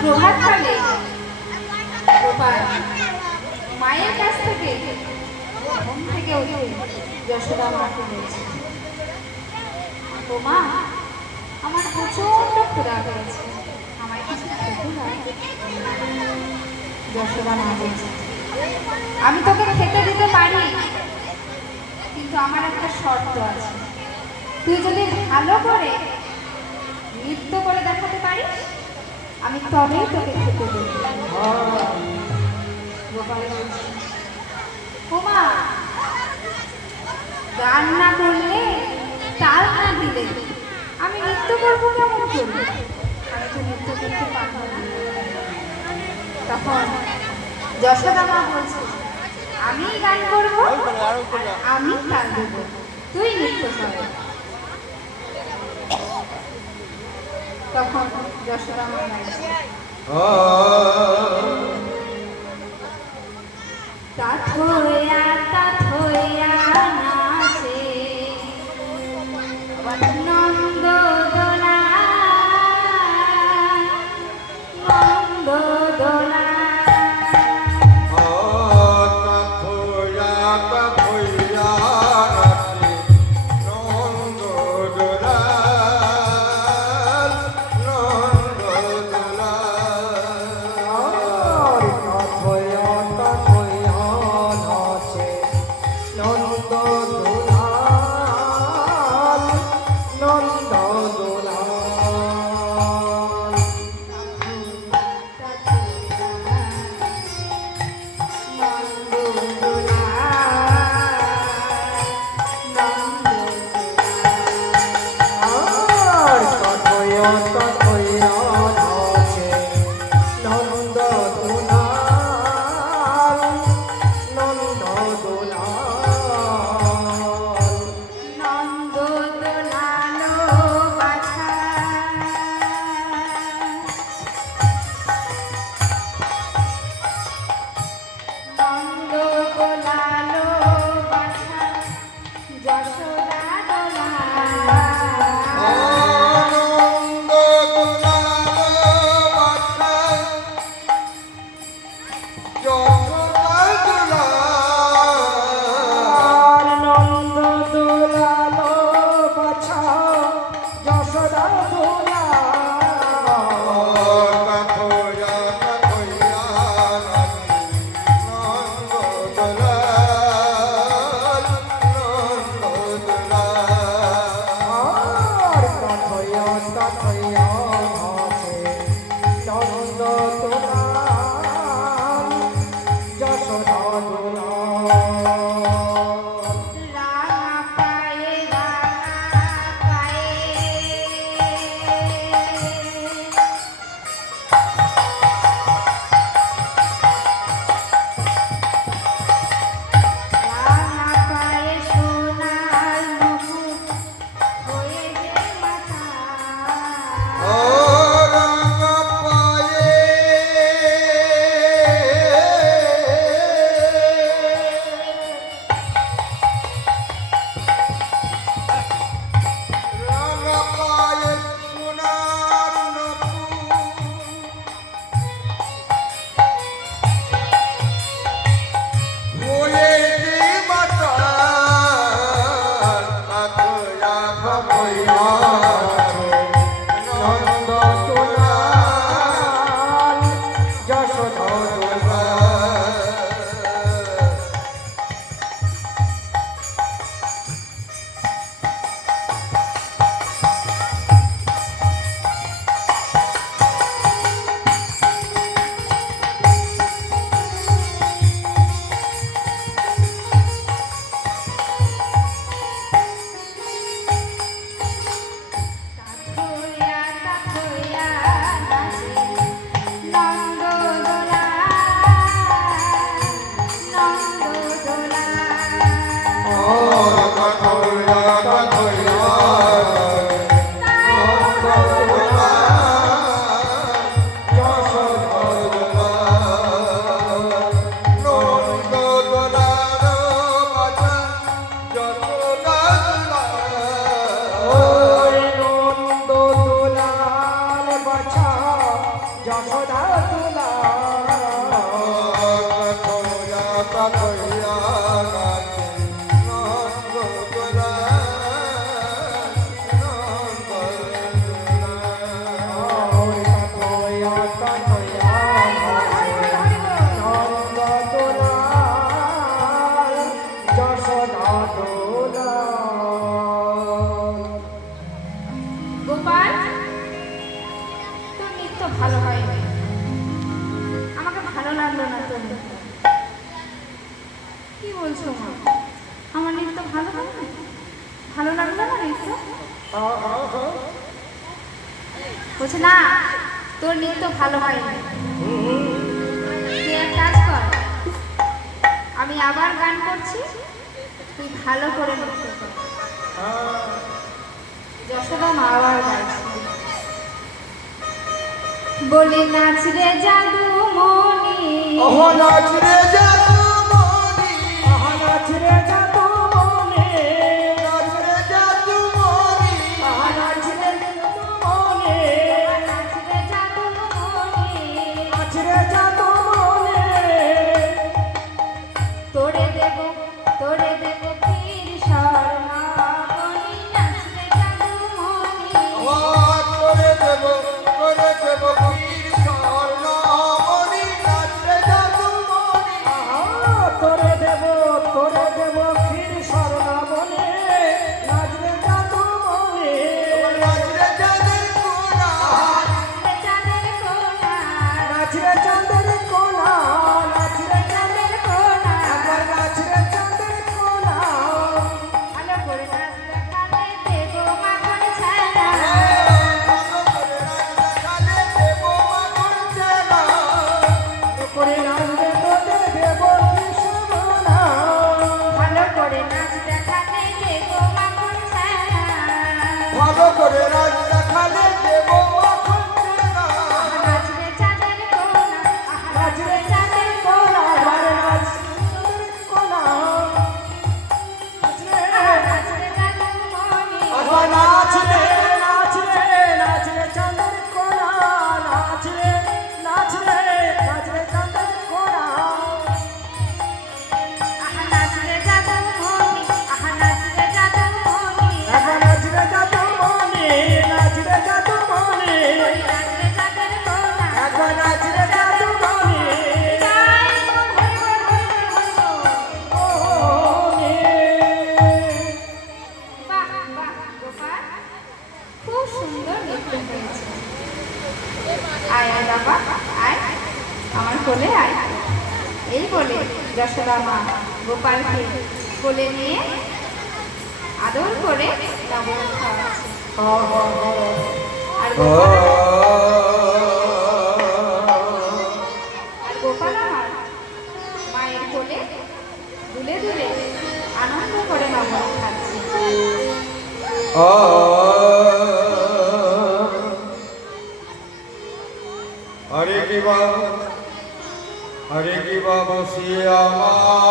প্রভাতকালে গোপাল মায়ের কাছ থেকে ঘুম থেকে উঠে যশোদা মাকে বলছে ও মা, আমার প্রচণ্ড ক্ষুধা পেয়েছে। আমার কিছু যশোদা মা বলছে, আমি তোকে খেতে দিতে পারি, কিন্তু আমার একটা শর্ত আছে। তুই যদি ভালো করে নৃত্য করে দেখাতে পারিস আমি তবেই তোকে খেতে দেবো। ওমা গান না করলে তাল না দিলে আমি নৃত্য করব কেমন করব আমি তো নৃত্য করতে পারব না। তখন যশোদা মা বলছে আমি গান করব আমি তাল দেবো। তুই নৃত্য কর। তখন যশোদা মা Bye. ભગત કયો গোপাল, তোর নৃত্য ভালো হয়নি। আমাকে ভালো লাগল না তোর কি বলছো মা? আমার নৃত্য ভালো হয়নি? ভালো লাগল না নৃত্য? বলছে, না, তোর নৃত্য ভালো হয়নি। তুই কর, আমি আবার গান করছি। ভালো করে বসে যশোদা মা আবার নাচ রে জাদু মনি। ও নাচ রে দেব করে দেব যশোদা মা গোপালকে কোলে নিয়ে আদর করে Oh, oh, আর গোপাল মায়ের কোলে আনন্দ করে 呀！